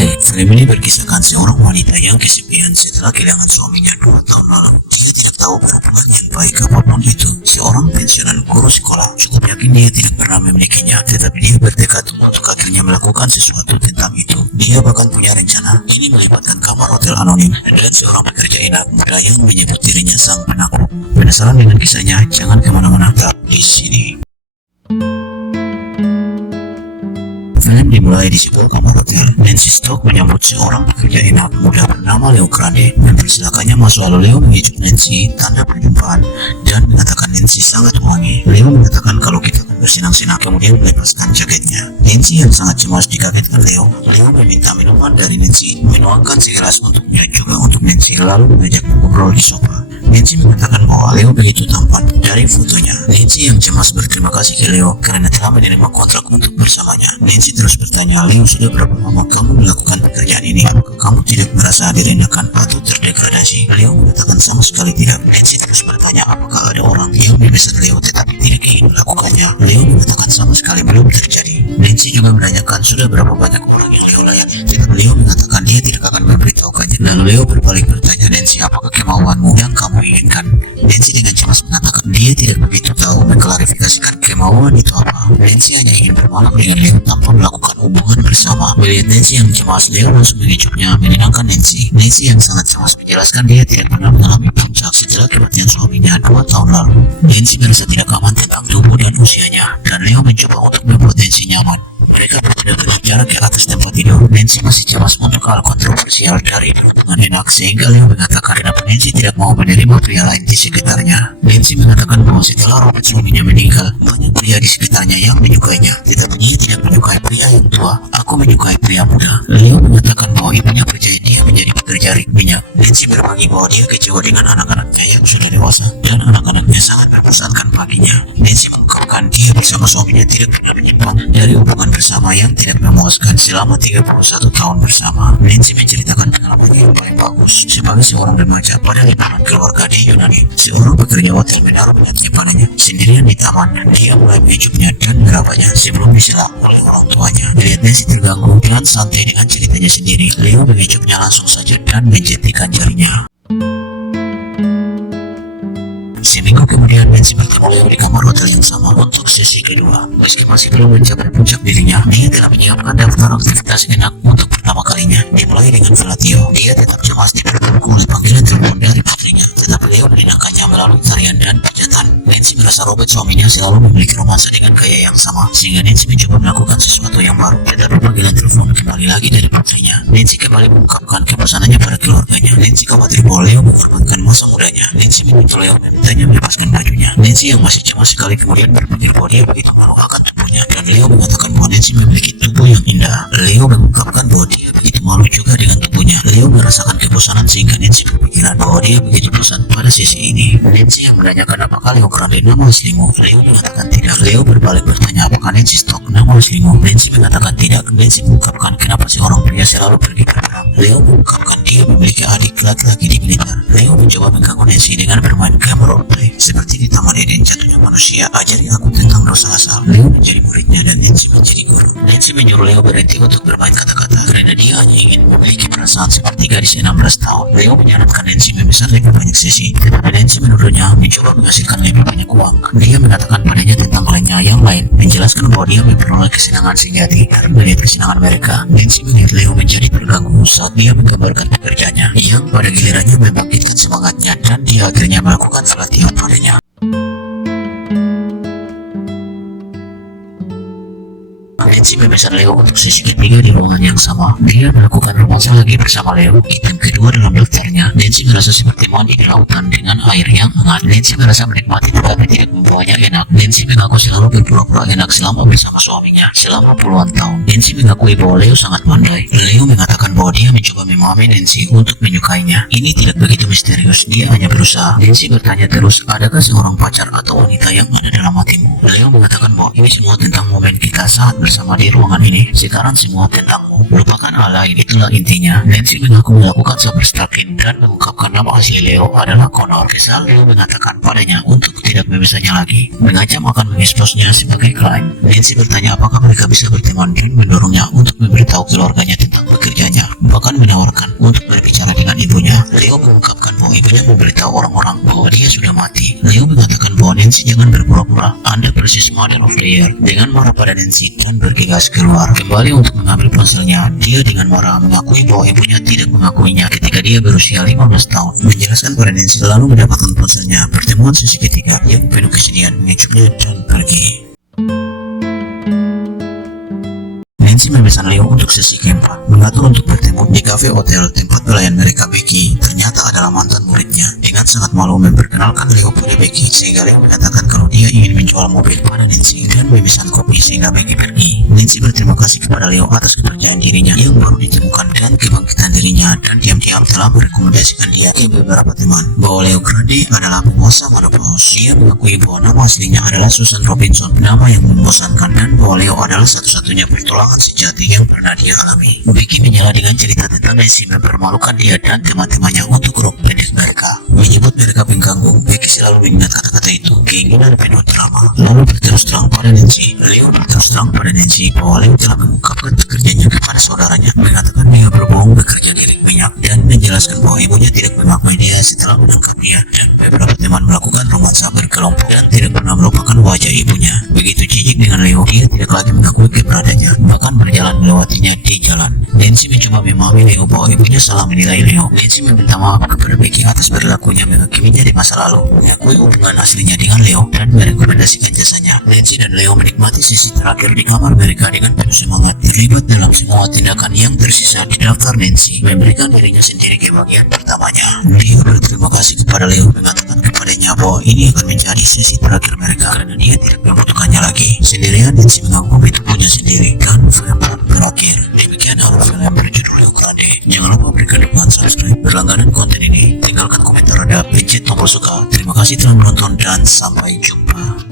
Hai, film ini berkisahkan seorang wanita yang kesepian setelah kehilangan suaminya 2 tahun lalu. Dia tidak tahu berhubungan yang baik apapun itu. Seorang pensiunan guru sekolah cukup yakin dia tidak pernah memilikinya, tetapi dia bertekad untuk akhirnya melakukan sesuatu tentang itu. Dia bahkan punya rencana. Ini melibatkan kamar hotel anonim dan seorang pekerja enak muda yang menyebut dirinya sang penakut. Penasaran dengan kisahnya? Jangan kemana-mana, tetap di sini. Film dimulai di sebuah kamar hotel. Nancy Stock menyambut seorang pekerja enak muda bernama Leo Grande. Mempersilakannya masuk, lalu Leo mengejuk Nancy tanda perjumpaan dan mengatakan Nancy sangat wangi. Leo mengatakan kalau kita akan bersenang-senang, kemudian melepaskan jaketnya. Nancy yang sangat cemas dikagetkan Leo. Leo meminta minuman dari Nancy, menuangkan segelas untuknya juga untuk Nancy, lalu mengajak ngobrol di sofa. Nancy mengatakan bahwa Leo begitu tampan dari fotonya. Nancy yang cemas berterima kasih ke Leo karena telah menerima kontrak untuk bersamanya. Nancy terus bertanya, Leo, sudah berapa lama kamu melakukan pekerjaan ini? Apakah kamu tidak merasa direndahkan atau terdegradasi? Leo mengatakan sama sekali tidak. Nancy terus bertanya apakah ada orang yang memesan Leo tetapi tidak ingin melakukannya. Leo mengatakan sama sekali belum terjadi. Nancy juga menanyakan sudah berapa banyak orang yang Leo layani, tetapi Leo mengatakan dia tidak akan memberitahukannya. Lalu Leo berbalik bertanya, Nancy, apakah kemauanmu yang kamu inginkan? Nancy dengan cemas mengatakan dia tidak begitu tahu mengklarifikasikan kemauan itu apa. Nancy hanya ingin bermalam dengan Leo tanpa melakukan hubungan bersama. Melihat Nancy yang cemas, Leo langsung mengejutnya, menenangkan Nancy. Nancy yang sangat cemas menjelaskan dia tidak pernah mengalami puncak setelah kematian suaminya 2 tahun lalu. Nancy merasa tidak aman tentang tubuh dan usianya, dan Leo mencoba untuk membuat Nancy nyaman. Mereka berada dalam jarak ke atas tempat tidur. Nancy masih cemas untuk hal kontroversial dari perhubungan enak, sehingga Leo mengatakan kenapa Nancy tidak mau menerima pria lain di sekitarnya. Nancy mengatakan bahwa setelah Robert suaminya meninggal, banyak pria di sekitarnya yang menyukainya, tetapi dia tidak menyukai pria yang tua. Aku menyukai pria muda. Leo mengatakan bahwa ibunya percaya dia menjadi pekerja rik minyak. Nancy berbagi bahwa dia kecewa dengan anak-anaknya yang sudah dewasa dan anak-anaknya sangat membosankan paginya. Nancy mengungkapkan dia bersama suaminya tidak pernah menyimpang dari hubungan bersama yang tidak memuaskan selama 31 tahun bersama. Nancy menceritakan pengalamannya yang paling bagus sebagai seorang remaja pada liburan keluarga di Yunani. Seorang pekerja hotel menaruh minatnya padanya sendirian di taman. Dia mulai mengejutnya dan merabanya sebelum disela oleh orang tuanya. Melihat Nancy terganggu dan santai dengan ceritanya sendiri, Leo mengejutnya langsung saja dan menjentikan jarinya. Seminggu kemudian Nancy bertemu Leo di kamar hotel yang sama untuk sesi kedua. Meski masih belum mencapai puncak dirinya, dia telah menyiapkan daftar aktivitas enak untuk pertama kalinya, dimulai dengan Velatio. Dia tetap cemas dipertemukan oleh panggilan telepon dari putrinya, tetapi Leo menenangkannya melalui tarian dan pijatan. Nancy merasa Robert suaminya selalu memiliki romansa dengan gaya yang sama, sehingga Nancy mencoba melakukan sesuatu yang baru. Tetapi panggilan telepon kembali lagi dari putrinya. Nancy kembali mengungkapkan kebosanannya pada keluarganya. Nancy khawatir bahwa Leo mengorbankan masa mudanya. Nancy meminta Leo memintanya melepaskan bajunya. Nancy yang masih cemas sekali kemudian berpikir bahwa dia begitu malu akan tubuhnya, dan Leo mengatakan bahwa Nancy memiliki tubuh yang indah. Leo mengungkapkan bahwa dia begitu malu juga dengan tubuhnya. Leo merasakan kebosanan sehingga Nancy berpikiran bahwa dia begitu bosan pada sesi ini. Nancy yang menanyakan apakah Leo Grande nama aslimu. Leo mengatakan tidak. Leo berbalik bertanya apakah Nancy Stock nama aslimu. Nancy mengatakan tidak. Nancy mengungkapkan kenapa seorang pria selalu pergi berperang. Leo mengungkapkan dia memiliki adik laki-laki di militer. Leo mencoba mengganggu Nancy dengan bermain game roleplay seperti di Taman Eden. Jatuhnya manusia, ajari aku tentang dosa asal. Leo menjadi muridnya dan Nancy menjadi guru. Nancy menyuruh Leo berhenti untuk bermain kata-kata karena dia hanya ingin memiliki perasaan seperti gadis 16 tahun. Leo menyarankan Nancy memesan lebih banyak sesi, tetapi Nancy menurutnya mencoba menghasilkan lebih banyak uang. Dia mengatakan padanya tentang kliennya yang lain, menjelaskan bahwa dia memperoleh kesenangan sejati dari melihat kesenangan mereka. Nancy melihat Leo menjadi terganggu saat dia menggambarkan pekerjaannya yang pada gilirannya membangkitkan semangatnya, dan dia akhirnya melakukan pelatihan padanya. Nancy memesan Leo untuk sesi ketiga di ruangan yang sama. Dia melakukan romansa lagi bersama Leo. Item kedua dalam daftarnya, Nancy merasa seperti mandi di lautan dengan air yang hangat. Nancy merasa menikmati tetapi tidak membawanya enak. Nancy mengaku selalu berpura-pura enak selama bersama suaminya selama puluhan tahun. Nancy mengakui bahwa Leo sangat pandai. Leo mengatakan bahwa dia mencoba memahami Nancy untuk menyukainya. Ini tidak begitu misterius, dia hanya berusaha. Nancy bertanya terus, adakah seorang pacar atau wanita yang ada dalam hatimu? Leo mengatakan bahwa ini semua tentang momen kita saat bersama bersama di ruangan ini. Sekarang semua tentangmu, lupakan hal lain. Itulah intinya. Nancy mengaku melakukan super stalking dan mengungkapkan nama asli Leo adalah Connor. Kesal, Leo mengatakan padanya untuk tidak membebaskannya lagi, mengancam akan mengeksposnya sebagai crime. Nancy bertanya apakah mereka bisa berteman dan mendorongnya untuk memberitahu keluarganya tentang pekerjaannya, bahkan menawarkan untuk berbicara dengan ibunya. Leo mengungkapkan bahwa ibunya memberitahu orang-orang bahwa dia sudah mati. Leo mengatakan bahwa Nancy jangan berpura-pura, Anda persis Mother of the Year. Dengan marah pada Nancy dan bergegas keluar. Kembali untuk mengambil ponselnya, dia dengan marah mengakui bahwa ibunya tidak mengakuinya ketika dia berusia 15 tahun. Menjelaskan pada Nancy lalu mendapatkan ponselnya. Pertemuan sesi ketiga yang penuh kesedihan mengejutnya dan pergi. Nancy memesan Leo untuk sesi keempat, mengatur untuk bertemu di kafe hotel tempat pelayan mereka Becky ternyata adalah mantan muridnya. Dengan sangat malu memperkenalkan Leo pada Becky, sehingga Leo mengatakan kalau dia ingin menjual mobil pada Nancy dan memesan kopi sehingga Becky pergi. Nancy berterima kasih kepada Leo atas kepercayaan dirinya yang baru ditemukan dan kebangkitan dirinya, dan diam-diam telah merekomendasikan dia ke beberapa teman bahwa Leo Grande adalah penguasa menopause. Dia mengakui bahwa nama aslinya adalah Susan Robinson, nama yang membosankan, dan bahwa Leo adalah satu-satunya pertolongan sejati yang pernah dia alami. Becky menyala dengan cerita tentang Nancy mempermalukan dia dan teman-temannya untuk grup pendek mereka, menyebut mereka pengganggu. Becky selalu mengingat kata-kata itu, keinginan penuh drama. Lalu berterus terang pada Nancy. Leo berterus terang pada Nancy bahwa Leo telah mengungkapkan pekerjaannya kepada saudaranya, mengatakan dia berbohong bekerja di ring minyak, dan menjelaskan bahwa ibunya tidak mengakui dia setelah menangkapnya, dan beberapa teman melakukan romansa berkelompok dan tidak pernah melupakan wajah ibunya. Begitu jijik dengan Leo, dia tidak lagi mengakui keberadaannya, bahkan berjalan melewatinya di jalan. Nancy mencoba memahami Leo bahwa ibunya salah menilai Leo. Nancy meminta maaf kepada Becky atas perilakunya menghakiminya di masa lalu, mengakui hubungan aslinya dengan Leo, dan merekomendasikan jasanya. Nancy dan Leo menikmati sesi terakhir di kamar mereka dengan penuh semangat, terlibat dalam semua tindakan yang tersisa di daftar Nancy, memberikan dirinya sendiri ke bagian pertamanya. Dia berterima kasih kepada Leo, mengatakan kepadanya bahwa ini akan menjadi sesi terakhir mereka karena dia tidak membutuhkannya lagi. Sendirian, Nancy mengaku itu punya sendiri, dan film pun berakhir. Demikian alur film berjudul Leo Grande. Jangan lupa berikan dukungan subscribe, berlangganan konten ini, tinggalkan komentar, dan pencet tombol suka. Terima kasih telah menonton dan sampai jumpa.